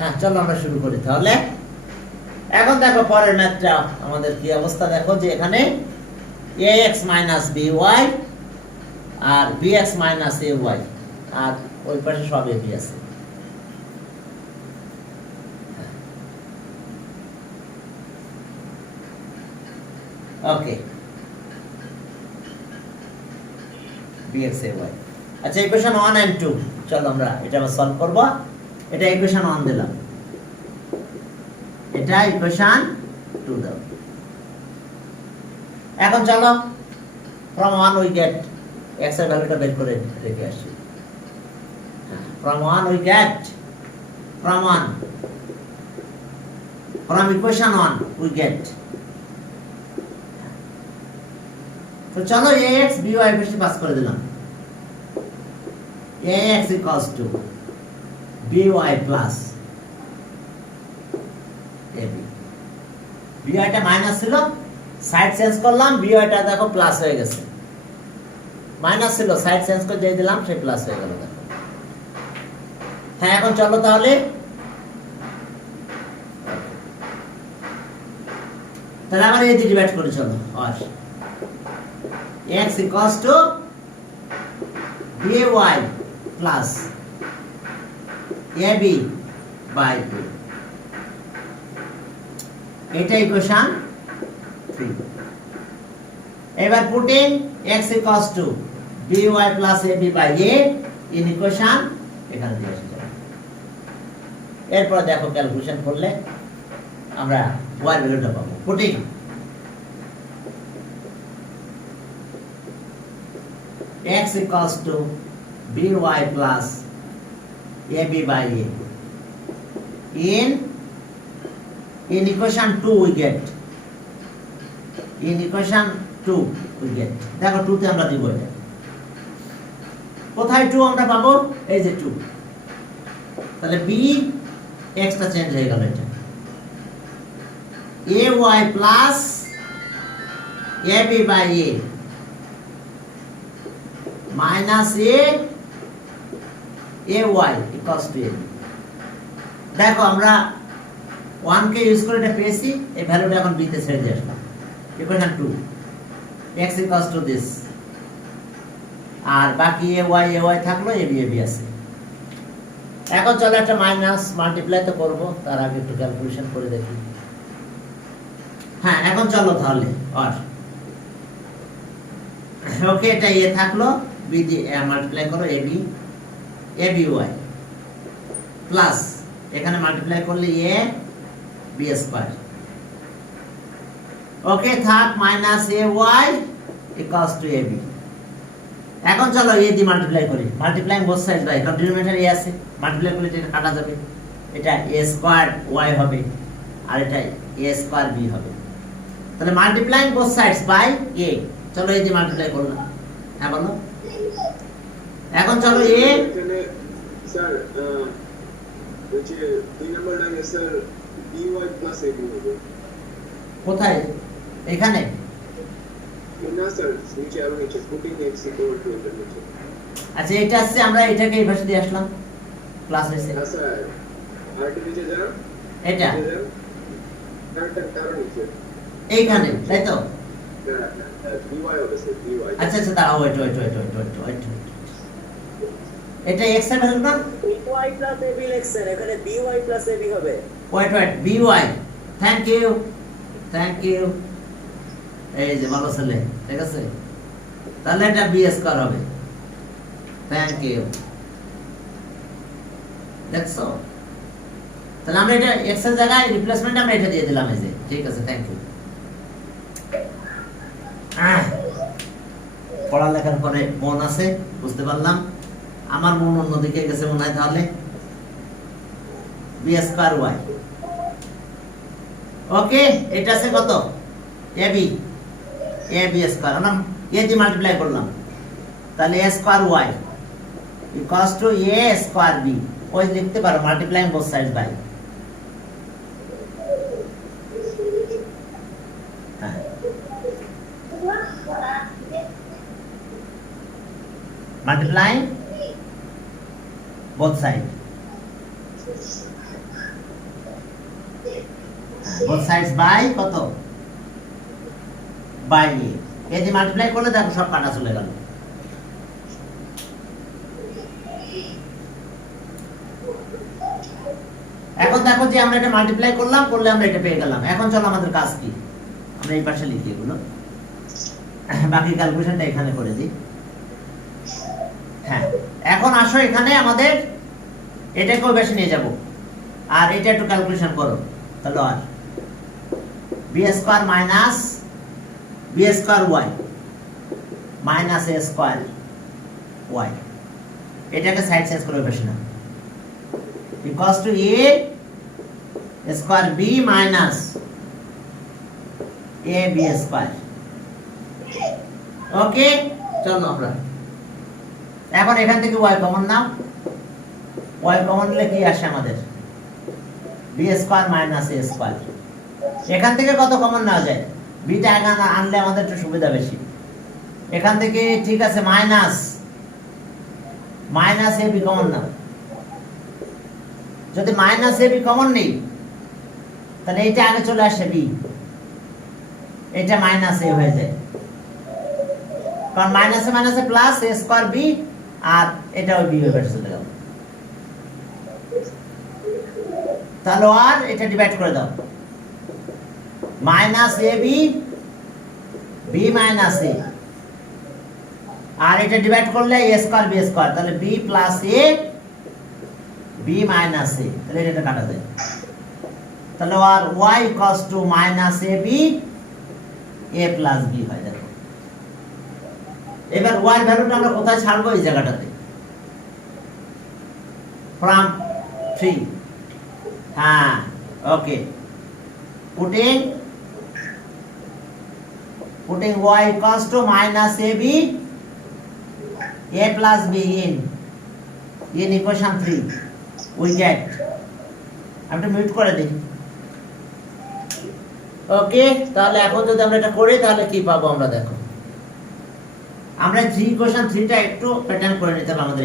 হ্যাঁ চলো আমরা শুরু করি তাহলে। এখন দেখো পরের ম্যাথটা আমাদের কি অবস্থা, দেখো যে এখানে ax মাইনাস by আর bx মাইনাস ay আর ওই পাশে সব ab আছে। ওকে, bx ay, আচ্ছা ইকুয়েশন 1 এন্ড 2 চলো আমরা এটা সলভ করব। এটা ইকুয়েশন 1 দিলাম, এটা ইকুয়েশন 2 দাও। এখন চলো from 1 we get x এর ভ্যালুটা বের করে রেখে আসি। from 1 we get from equation 1 we get, তো চলো ax by বেশি পাস করে দিলাম। ax equals to by plus ab, by টা মাইনাস ছিল, সাইড চেঞ্জ করলাম, by টা দেখো প্লাস হয়ে গেছে, মাইনাস ছিল সাইড চেঞ্জ করে দিয়ে দিলাম, সে প্লাস হয়ে গেল দেখো। হ্যাঁ এখন চলো তাহলে আবার এই দিয়ে ডিভাইড করে চলো। আর x equals to by plus ab by 2, এটা ইকুয়েশন 3। এবার putting x equals to by plus ab by a in equation, এখানে দিয়ে আসছে। এরপর দেখো ক্যালকুলেশন করলে আমরা y এর ভ্যালুটা পাবো। Putting x equals to by plus ab by a in equation 2 we get, in equation 2 we get, দেখো 2 তে আমরা দিব, এটা কোথায় 2 আমরা পাবো, এই যে 2, তাহলে b x টা চেঞ্জ হয়ে গেল, এটা ay plus ab by a minus ay equals to a। দেখো আমরা 1 কে ইউজ করে এটা পেয়েছি, এই ভ্যালুটা এখন b তে ছেড়ে দিয়ে আসলাম। Equation 2 x equals to this, আর বাকি ay থাকলো, ab আছে। এখন চলো একটা মাইনাস মাল্টিপ্লাই তো করব, তার আগে একটু ক্যালকুলেশন করে দেখি। হ্যাঁ এখন চলো তাহলে, আর ওকে এটা এ থাকলো, b দিয়ে মাল্টিপ্লাই করো aby প্লাস এখানে মাল্টিপ্লাই করলে a b স্কয়ার, ওকে থাক minus ay equals to ab। এখন চলো a দিয়ে মাল্টিপ্লাই করি, মাল্টিপ্লাইং বোথ সাইডস বাই, কারণ ডিনোমিনেটর a আছে, মাল্টিপ্লাই করলে এটা কাটা যাবে, এটা a স্কয়ার y হবে আর এটা a স্কয়ার b হবে। তাহলে multiplying both sides by a, চলো a দিয়ে মাল্টিপ্লাই করলাম। হ্যাঁ বলো, এখন চলো a এখানে স্যার হচ্ছে 2 নাম্বার লাইনে স্যার by plus ab হবে কোথায়, এখানে না স্যার, নিচে আরো নিচে পুটিং x equal to এটা নিচে। আচ্ছা এটা আছে, আমরা এটাকে এই পাশে দিয়ে আসলাম, প্লাস হয়েছে। না স্যার আর নিচে যান, এটা তার নিচে এইখানে, তাই তো? by হবে স্যার, by। আচ্ছা আচ্ছা দাঁড়াও, ওয়েট, এটা x এর ভ্যালু না, by plus ab লেখছেন, এখানে by plus ab হবে। ওয়েট by, থ্যাংক ইউ, এই যে ভালো ছেলে, ঠিক আছে, তাহলে এটা b স্কয়ার হবে, থ্যাংক ইউ। দেখছো তাহলে আমরা এটা x এর জায়গায় রিপ্লেসমেন্ট আমরা এটা দিয়ে দিলাম এই যে ঠিক আছে থ্যাংক ইউ পড়ালেখার পরে মন আছে বুঝতে পারলাম আমার মন অন্যদিকে গেছে মনে হয় তাহলে b স্কয়ার y ওকে এটা আছে কত ab স্কয়ার আমরা a দিয়ে মাল্টিপ্লাই করলাম তাহলে a square y equals to a square b ওই লিখতে পারো multiplying both sides by multiplying both sides both sides by কত by a এই যে মাল্টিপ্লাই করলে দেখো সব কাটা চলে গেল এখন দেখো যে আমরা এটা মাল্টিপ্লাই করলাম করলে আমরা এটা পেয়ে গেলাম এখন চলো আমাদের কাজ কি আমরা এই পাশে লিখি এগুলো বাকি ক্যালকুলেশনটা এখানে করে দিই হ্যাঁ এখন আসো এখানে আমাদের এটাকেও বেশি নিয়ে যাব আর এটা একটু ক্যালকুলেশন করো তাহলে আর b square minus b square y minus a square y এটাকে সাইড চেঞ্জ করে বেশি না equals to a square b minus a b square ওকে চলো আমরা এখন এখান থেকে y কমন নাও y কমন নিলে কি আসে আমাদের b square minus a square এখান থেকে কত কমন নেওয়া যায় b টা এখানে আনলে আমাদের একটু সুবিধা বেশি এখান থেকে ঠিক আছে মাইনাস a b কমন নাও যদি মাইনাস a b কমন নেই তাহলে এইটা আগে চলে আসে b এটা মাইনাস a হয়ে যায় কারণ মাইনাসে মাইনাসে প্লাস a স্কয়ার b আর এটা ওই b এর চলে গেল তাহলে আর এটা ডিভাইড করে দাও minus ab b minus a আর এটা ডিভাইড করলে a স্কয়ার b স্কয়ার তাহলে b plus a b minus a তাহলে এটা কাটা যায় তাহলে আর y equals two minus ab a plus b হয় দেখো এবার y ভ্যালুটা আমরা কোথায় ছাড়বো এই জায়গাটাতে from 3 হ্যাঁ ওকে putting y equals to minus ab a plus b in equation 3 we get আমি একটু মিউট করে দিই ওকে তাহলে এখন যদি আমরা এটা করি তাহলে কি পাবো আমরা দেখো আমরা 3 ইকুয়েশন 3 টা একটু প্যাটার্ন করে নিতে হবে আমাদের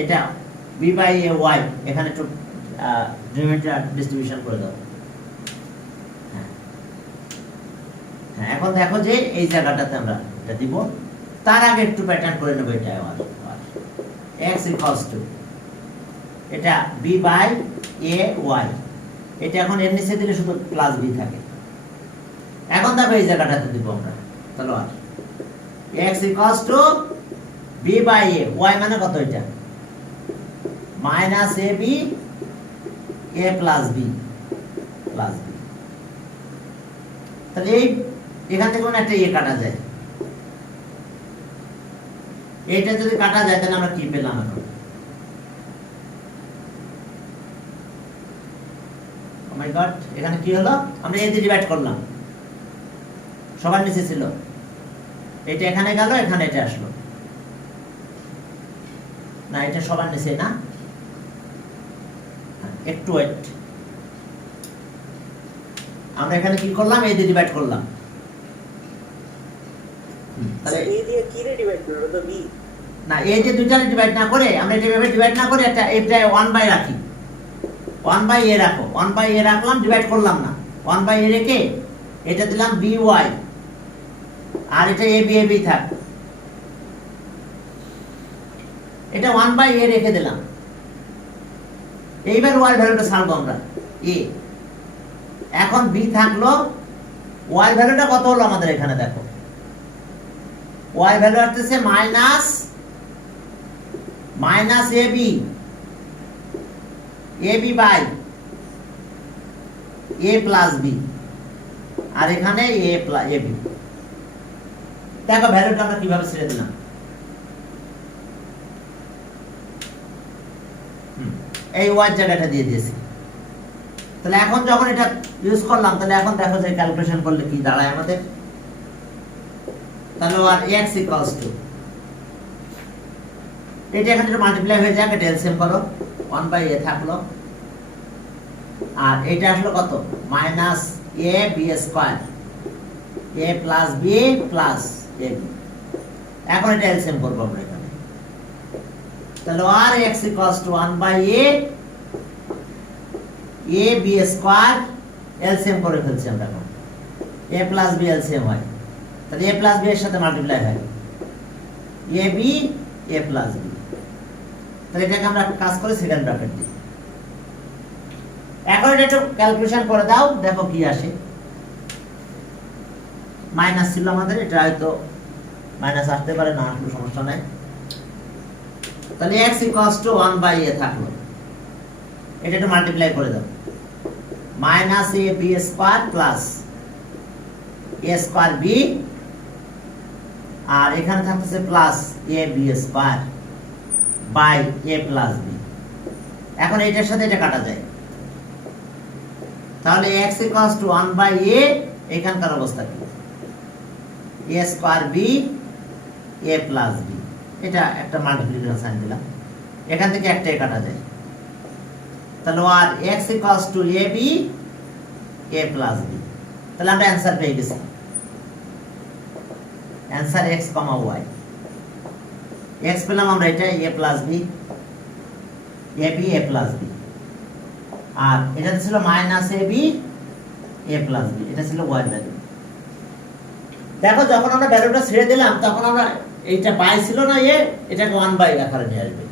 এটা b বাই a y এখানে একটু ডিনোমিনেটর ডিস্ট্রিবিউশন করে দাও হ্যাঁ এখন দেখো যে এই জায়গাটাতে আমরা এটা দিব তার আগে একটু প্যাটার্ন করে নেব এটা x equals to এটা b বাই a y এটা এখন এর নিচে দিলে শুধু প্লাস b থাকে এখন দেখো এই জায়গাটাতে দিব আমরা তাহলে আর x equals to b by a y মানে কত এটা minus ab a plus b তাহলে এই এখান থেকে কোন একটা a কাটা যায় এটা যদি কাটা যায় তাহলে আমরা কি পেলাম এখন ও মাই গড এখানে কি হলো আমরা a দিয়ে ডিভাইড করলাম সবার নিচে ছিল এটা এখানে গেল এখানে এটা আসলো না এটা সবার নিচে না একটু ওয়েট আমরা এখানে কি করলাম a দিয়ে ডিভাইড করলাম তাহলে a দিয়ে কি রে ডিভাইড করব তো b না a দিয়ে দুইটা ডিভাইড না করে আমরা এটা ভাবে ডিভাইড না করে এটা 1 বাই রাখি 1 বাই a রাখো 1 বাই a রাখলাম ডিভাইড করলাম না 1 বাই a রেখে এটা দিলাম by আর এটা ab থাক এটা 1 বাই a রেখে দিলাম এইবার y ভ্যালুটা ছাড়বো আমরা a এখন b থাকলো y ভ্যালুটা কত হলো আমাদের এখানে দেখো y ভ্যালু আসছে minus ab a b by a plus b, আর এখানে এ বি। দেখো ভ্যালুটা আমরা কিভাবে ছেড়ে দিলাম। এই ওয়াই জায়গাটা দিয়ে দিয়েছি। তাহলে এখন যখন এটা ইউজ করলাম, তাহলে এখন দেখো যে ক্যালকুলেশন করলে কি দাঁড়ায় আমাদের। তাহলে আর x ইকুয়ালস টু, এটা এখানে একটু মাল্টিপ্লাই হয়ে যাক, এটা এলসিএম করো, 1/a থাকলো, আর এটা আসলো কত, minus a b square, a plus b plus a b. এখন এটা এলসিএম করবো আমরা এখানে। তাহলে আর x equals to 1/a a b square, LCM করে ফেলছি আমরা এখন, এ প্লাস বি এলসিএম হয়, তাহলে এ প্লাস বি এর সাথে মাল্টিপ্লাই হয়, এ বি এ প্লাস বি। তাহলে এটাকে আমরা কাজ করে সেকেন্ড ব্র্যাকেট দিই। এখন এটা একটু ক্যালকুলেশন করে দাও, দেখো কি আসে। মাইনাস ছিল আমাদের, এটা হয়তো মাইনাস আসতে পারে, না আসলে সমস্যা নাই। তাহলে x ইকুয়ালস টু 1/a থাকলো, এটা একটু মাল্টিপ্লাই করে দাও, minus a b square plus a square b, আর এখানে থাকতেছে plus a b square by a plus b. এখন এটার সাথে এটা কাটা যায়, তাহলে x ইকুয়ালস টু 1/a, এখানকার অবস্থা কি, এ square B a plus B. এটা একটা মাল্টিপ্লিকেশন সাইন দিলাম, এখান থেকে একটাই কাটা যায়, তাহলে আর x equals to a b a plus b. তাহলে আমরা অ্যান্সার পেয়ে গেছি, অ্যান্সার x, y। x পেলাম আমরা এটা এ plus B, A b a plus b, আর এটা ছিল minus a b a plus B, এটা ছিল y ভ্যালু। দেখো যখন আমরা ভ্যালুটা ছেড়ে দিলাম, তখন আমরা এইটা বাই ছিল না এ, এটাকে 1/a আকারে নিয়ে আসবে।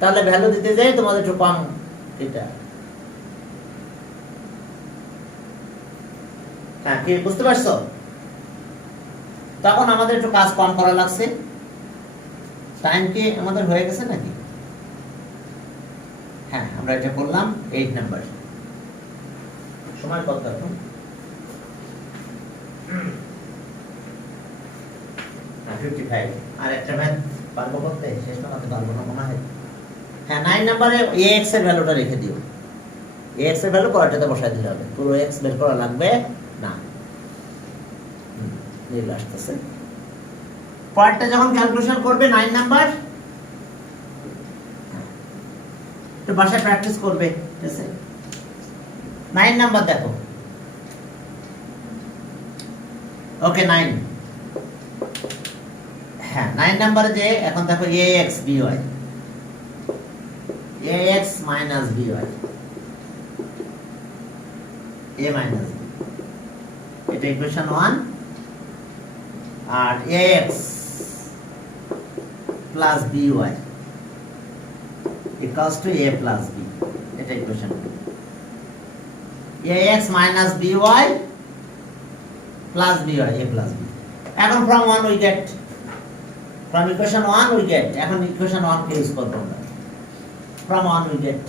তাহলে ভ্যালু দিতে যাই তোমাদের একটু কম, এটা হ্যাঁ কি বুঝতে পারছো? তখন আমাদের একটু কাজ কম করা লাগছে। টাইম কি আমাদের হয়ে গেছে নাকি? হ্যাঁ, আমরা এটা করলাম 8 নাম্বার। সময় কত এখন? 55। আর একটা ম্যাথ পারবো করতে, শেষ করতে পারবো না মনে হয়। হ্যাঁ, 9 নম্বরে ax এর ভ্যালুটা রেখে দিও। ax এর ভ্যালু পরেরটাতে বসাই দিলে হবে, পুরো x বের করা লাগবে না। এগুলো আসতেছে পরেরটা যখন ক্যালকুলেশন করবে 9 নাম্বার, তো বাসায় প্র্যাকটিস করবে, ঠিক আছে? 9 নাম্বার দেখো, ওকে 9। হ্যাঁ, 9 নাম্বারে যে এখন দেখো ax by, ax minus by, a minus b, এটা ইকুয়েশন 1। আর ax plus by equals to a plus b, এটা equation 2। ax minus by plus by, a plus b। এখন from 1 we get, from equation 1 we get, এখন equation 1 কে use করব আমরা। from 1 we get,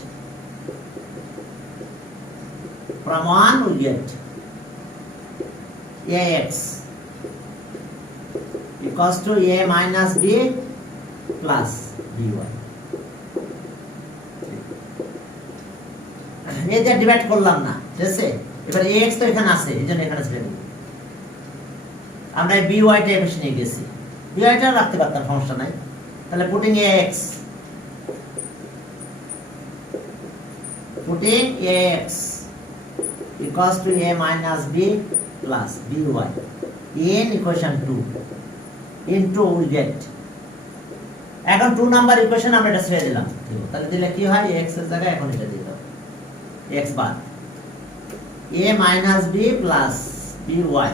from 1 we get ax equals to a minus b plus by। এই যে divide করলাম না, ঠিক আছে? এবার ax তো এখানে আছে, এইজন্য এখানে ছেড়ে দেব। আমরা এই by টা এসে নিয়ে গেছি, by টা রাখতে পারতাম, সমস্যা নাই। তাহলে putting ax, putting ax equals to a minus b plus by in equation 2 into we get, এখন 2 নাম্বার ইকুয়েশন আমরা এটা ছেড়ে দিলাম, তাহলে দিলে কি হয়, x এর জায়গায় এখন এটা দিয়ে দাও, x bar a minus b plus by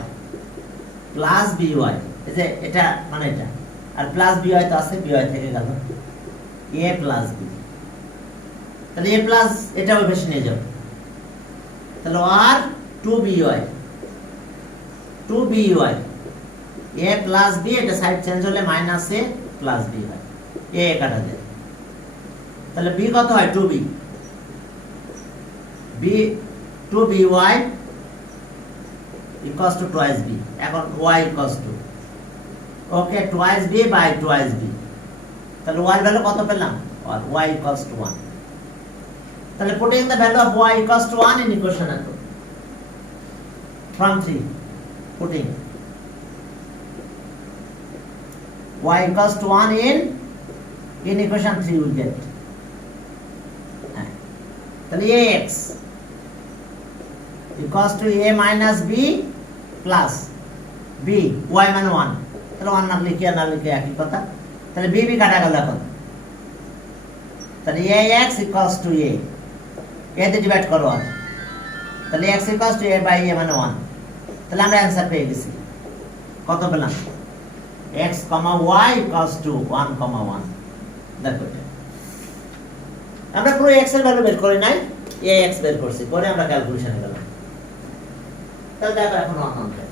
plus by, এই যে এটা মানে এটা, আর প্লাস by তো আছে, by থেকে গেল a plus b, তাহলে a প্লাস এটা ওই বেশি নিয়ে যাও, তাহলে আর 2by a প্লাস b, এটা সাইড চেঞ্জ হলে মাইনাস a প্লাস b হয়, a কাটা যায়, তাহলে b কত হয় 2b, b 2by equals to twice b, এখন y equals to okay twice b by twice b, তাহলে y এর ভ্যালু কত পেলাম, or y equals to 1. তাহলে putting the value of y equals to 1 in equation from 3, putting y equals to 1 in equation 3 we get, তাহলে ax equals to a minus b plus b y মানে 1, তাহলে 1 না লিখে একই কথা, তাহলে b কাটা গেল এখন, তাহলে ax equals to a দিয়ে ডিভাইড করো, আর তাহলে x equals to a by a মানে 1, তাহলে আমরা অ্যানসার পেয়ে গেছি, কত পেলাম, x, y equals to 1, 1. দেখো আমরা পুরো x এর ভ্যালু বের করি নাই, ax বের করছি, পরে আমরা ক্যালকুলেশনে গেলাম, তাহলে দেখো এখন 1 হবে।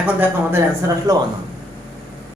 এখন দেখো আমাদের অ্যানসার আসলো 1।